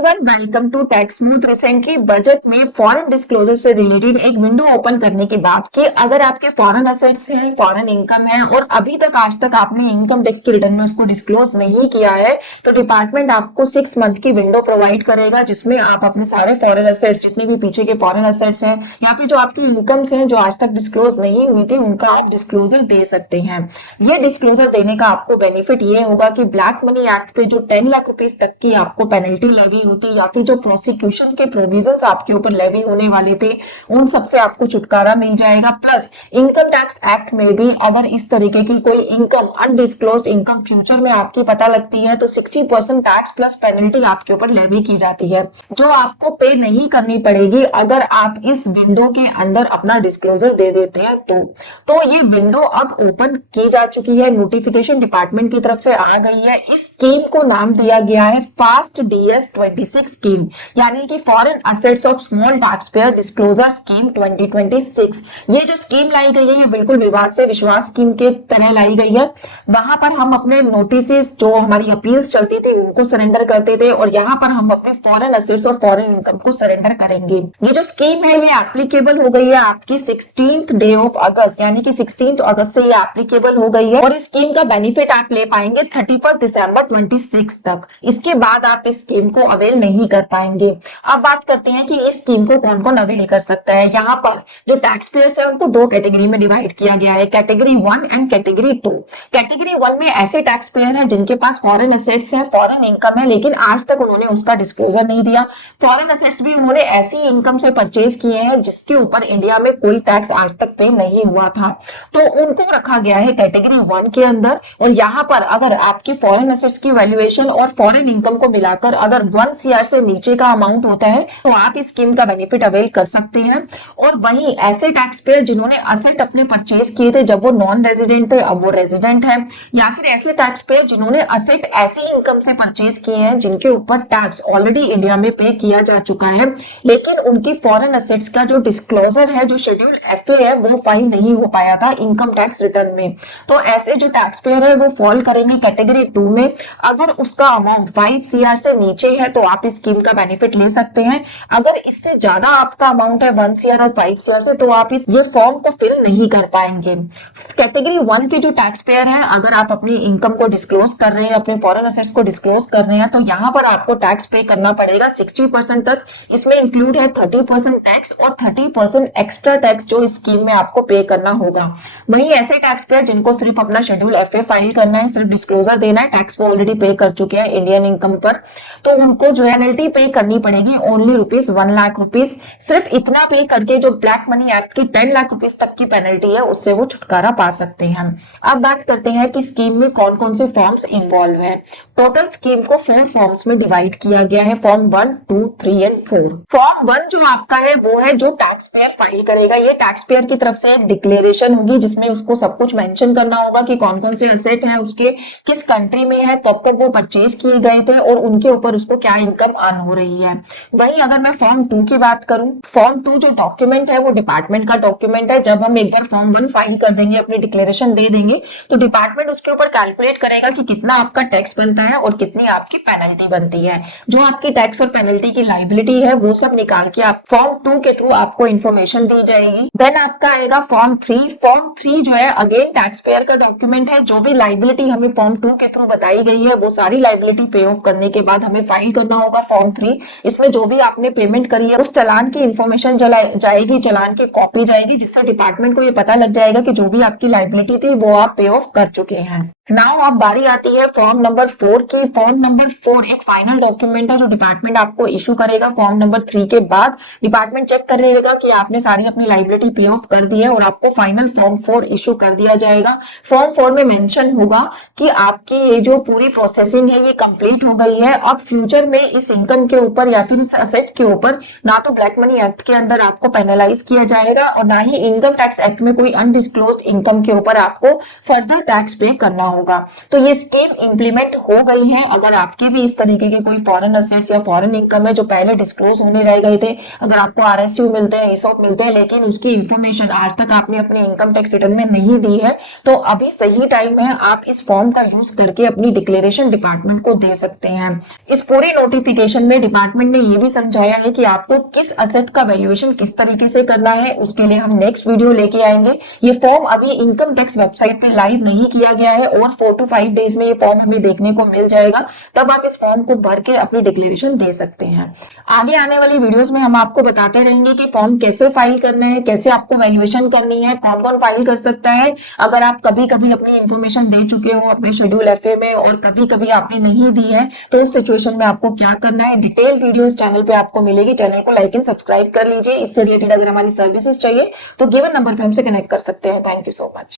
Everyone, welcome to tax smooth. Recently budget में foreign disclosure से related एक window open करने की बात की। अगर आपके फॉरेन असेट्स हैं, फॉरेन इनकम है और अभी तक आज तक आपने इनकम टैक्स के रिटर्न में उसको डिस्क्लोज नहीं किया है, तो डिपार्टमेंट आपको 6 मंथ की विंडो प्रोवाइड करेगा, जिसमें आप अपने सारे फॉरेन असेट्स, जितने भी पीछे के फॉरेन असेट्स हैं या फिर जो आपकी इनकम्स हैं जो आज तक डिस्क्लोज नहीं हुई थी, उनका आप डिस्क्लोजर दे सकते हैं। ये डिस्क्लोजर देने का आपको बेनिफिट ये होगा कि ब्लैक मनी एक्ट पे जो 10 लाख रुपीज तक की आपको पेनल्टी लेवी होती या फिर जो प्रोसिक्यूशन के प्रोविजंस आपके ऊपर लेवी होने वाले थे, उन सबसे आपको छुटकारा मिल जाएगा। प्लस इनकम टैक्स एक्ट में भी अगर इस तरीके की कोई इनकम, अनडिस्क्लोज्ड इनकम फ्यूचर में आपकी पता लगती है, तो 60% टैक्स प्लस पेनल्टी आपके ऊपर लेवी की जाती है, जो आपको पे नहीं करनी पड़ेगी अगर आप इस विंडो के अंदर अपना डिस्क्लोजर दे देते हैं। तो ये विंडो अब ओपन की जा चुकी है, नोटिफिकेशन डिपार्टमेंट की तरफ से आ गई है। इस स्कीम को नाम दिया गया है फास्ट DS 26 स्कीम, यानी कि foreign assets of small tax payer disclosure scheme 2026। ये जो स्कीम लाई गई है, ये बिल्कुल विवाद से विश्वास स्कीम के तरह लाई गई है। वहां पर हम अपने नोटिस, जो हमारी अपील्स चलती थी, उनको सरेंडर करते थे और यहाँ पर हम अपने फॉरेन असेट्स और फॉरेन इनकम को सरेंडर करेंगे। ये जो स्कीम है, ये एप्लीकेबल हो गई है आपकी 16th डे ऑफ अगस्त, यानी कि 16 अगस्त से ये एप्लीकेबल हो गई है और इस स्कीम का बेनिफिट आप ले पाएंगे 31 दिसंबर 26 तक। इसके बाद आप इस स्कीम को अवेल नहीं कर पाएंगे। अब बात करते हैं कि इस स्कीम को कौन कौन अवेल कर सकता है। यहाँ पर जो टैक्स पेयर्स है, उनको दो कैटेगरी में डिवाइड किया गया है, कैटेगरी 1 एंड कैटेगरी 2। कैटेगरी 1 में ऐसे टैक्स पेयर है जिनके पास फॉरेन असेट्स है, फॉरेन इनकम है, लेकिन आज तक उन्होंने उसका डिस्क्लोजर नहीं दिया। फॉरेन असेट्स भी उन्होंने ऐसी इनकम से परचेज किए हैं जिसके ऊपर इंडिया में कोई टैक्स आज तक पे नहीं हुआ था, तो उनको रखा गया है कैटेगरी 1 के अंदर। और यहाँ पर अगर आपकी फॉरेन असेट्स की वैल्यूएशन और फॉरेन इनकम को मिलाकर अगर 1 CR से नीचे का अमाउंट होता है, तो आप इस स्कीम का बेनिफिट अवेल कर सकते हैं। और वहीं ऐसे टैक्स पेयर जिन्होंने असेट अपने परचेज किए थे जब वो नॉन रेजिडेंट थे, अब वो रेजिडेंट है, या फिर ऐसे टैक्स पेयर जिन्होंने असेट ऐसी इनकम से परचेज किए हैं जिनके ऊपर टैक्स ऑलरेडी इंडिया में पे किया जा चुका है, लेकिन उनकी फॉरेन असेट्स का जो डिस्क्लोजर है, जो शेड्यूल FA है, वो फाइल नहीं हो पाया था इनकम टैक्स रिटर्न में, तो ऐसे जो टैक्स पेयर है वो फॉल करेंगे कैटेगरी 2 में। अगर उसका अमाउंट 5 CR से नीचे है तो आप इस स्कीम का बेनिफिट ले सकते हैं। अगर इससे ज्यादा आपका अमाउंट है 1 CR और 5 CR से, तो आप ये फॉर्म को फिल नहीं कर पाएंगे। कैटेगरी 1 के जो टैक्स पेयर हैं, अगर आप अपनी इनकम को डिस्क्लोज कर रहे हैं, अपने फॉरेन असेट्स को डिस्क्लोज कर रहे हैं, तो यहाँ पर आपको टैक्स पे करना पड़ेगा 60% तक। इसमें इंक्लूड है 30% टैक्स और 30% एक्स्ट्रा टैक्स जो इस स्कीम में आपको पे करना होगा। वहीं ऐसे टैक्स पेयर जिनको सिर्फ अपना शेड्यूल FA फाइल करना है, सिर्फ डिस्क्लोजर देना है, टैक्स वो ऑलरेडी पे कर चुके हैं इंडियन इनकम पर, तो उनको जो पेनल्टी पे करनी पड़ेगी ओनली ₹1 लाख। सिर्फ इतना पे करके जो ब्लैक मनी एक्ट की 10 लाख रुपीस तक की पेनल्टी है, उससे वो छुटकारा पा सकते हैं। अब बात करते हैं कि स्कीम में कौन कौन से फॉर्म्स इन्वॉल्व है। टोटल स्कीम को 4 फॉर्म्स में डिवाइड किया गया है, फॉर्म 1, 2, 3 एंड 4। फॉर्म 1 जो आपका है वो है जो टैक्स पेयर फाइल करेगा। ये टैक्स पेयर की तरफ से एक डिक्लेरेशन होगी जिसमें उसको सब कुछ मेंशन करना होगा कि कौन कौन से एसेट है उसके, किस कंट्री में है, कब कब वो परचेज किए गए थे और उनके ऊपर उसको क्या इनकम अर्न हो रही है। वहीं अगर मैं फॉर्म 2 की बात करूं, फॉर्म 2 जो डॉक्यूमेंट है वो डिपार्टमेंट का डॉक्यूमेंट है। जब हम एक बार फॉर्म 1 फाइल कर देंगे, अपनी डिक्लेरेशन दे देंगे, तो डिपार्टमेंट उसके ऊपर कैलकुलेट करेगा कि कितना आपका टैक्स बनता है और कितनी आपकी पेनल्टी बनती है। जो आपकी टैक्स और पेनल्टी की लाइबिलिटी है वो सब निकाल के आप फॉर्म 2 के थ्रू आपको इन्फॉर्मेशन दी जाएगी। देन आपका आएगा फॉर्म 3। फॉर्म 3 जो है अगेन टैक्स पेयर का डॉक्यूमेंट है। जो भी लाइबिलिटी हमें फॉर्म 2 के थ्रू बताई गई है, वो सारी लाइबिलिटी पे ऑफ करने के बाद हमें फाइल करना होगा फॉर्म 3। इसमें जो भी आपने पेमेंट करी है उस चालान की इन्फॉर्मेशन जाएगी, चालान की कॉपी जाएगी, जिससे डिपार्टमेंट को ये पता लग जाएगा कि जो भी आपकी लाइबिलिटी थी वो आप पे ऑफ कर चुके हैं। नाउ अब बारी आती है फॉर्म नंबर 4 की। फॉर्म नंबर 4 एक फाइनल डॉक्यूमेंट है जो डिपार्टमेंट आपको इशू करेगा। फॉर्म नंबर 3 के बाद डिपार्टमेंट चेक करेगा कि आपने सारी अपनी लाइबिलिटी पे ऑफ कर दी है और आपको फाइनल फॉर्म 4 इशू कर दिया जाएगा। फॉर्म 4 में मेंशन होगा कि आपकी ये जो पूरी प्रोसेसिंग है ये कंप्लीट हो गई है। अब फ्यूचर में इस इनकम के ऊपर या फिर इस असेट के ऊपर ना तो ब्लैक मनी एक्ट के अंदर आपको पेनलाइज किया जाएगा और ना ही इनकम टैक्स एक्ट में कोई अनडिस्क्लोज्ड इनकम के ऊपर आपको फर्दर टैक्स पे करना होगा। तो ये स्कीम इंप्लीमेंट हो गई है। अगर आपके भी इस तरीके के कोई फॉरेन असेट्स या फॉरेन इनकम है जो पहले डिस्क्लोज होने रह गए थे, अगर आपको RSU मिलते हैं, ESOP मिलते हैं, लेकिन उसकी इंफॉर्मेशन आज तक आपने अपने इनकम टैक्स रिटर्न में नहीं दी है, तो अभी सही टाइम है, आप इस फॉर्म का यूज करके अपनी डिक्लेरेशन डिपार्टमेंट को दे सकते हैं। इस पूरी नोटिफिकेशन में डिपार्टमेंट ने ये भी समझाया है कि आपको किस असेट का वैल्यूएशन किस तरीके से करना है, उसके लिए हम नेक्स्ट वीडियो लेके आएंगे। ये फॉर्म अभी इनकम टैक्स वेबसाइट पे लाइव नहीं किया गया है और 4 to 5 डेज में ये फॉर्म हमें देखने को मिल जाएगा, तब आप इस फॉर्म को भर के अपनी डिक्लेरेशन दे सकते हैं। आगे आने वाली वीडियोस में हम आपको बताते रहेंगे कि फॉर्म कैसे फाइल करना है, कैसे आपको वैल्यूएशन करनी है, कौन कौन फाइल कर सकता है। अगर आप कभी कभी अपनी इंफॉर्मेशन दे चुके हो अपने शेड्यूल एफए में और कभी कभी आपने नहीं दी है, तो उस सिचुएशन में आपको क्या करना है, डिटेल वीडियोस चैनल पे आपको मिलेगी। चैनल को लाइक एंड सब्सक्राइब कर लीजिए। इससे रिलेटेड अगर हमारी सर्विसेज चाहिए तो गिवन नंबर पे हमसे कनेक्ट कर सकते हैं। Thank you so much.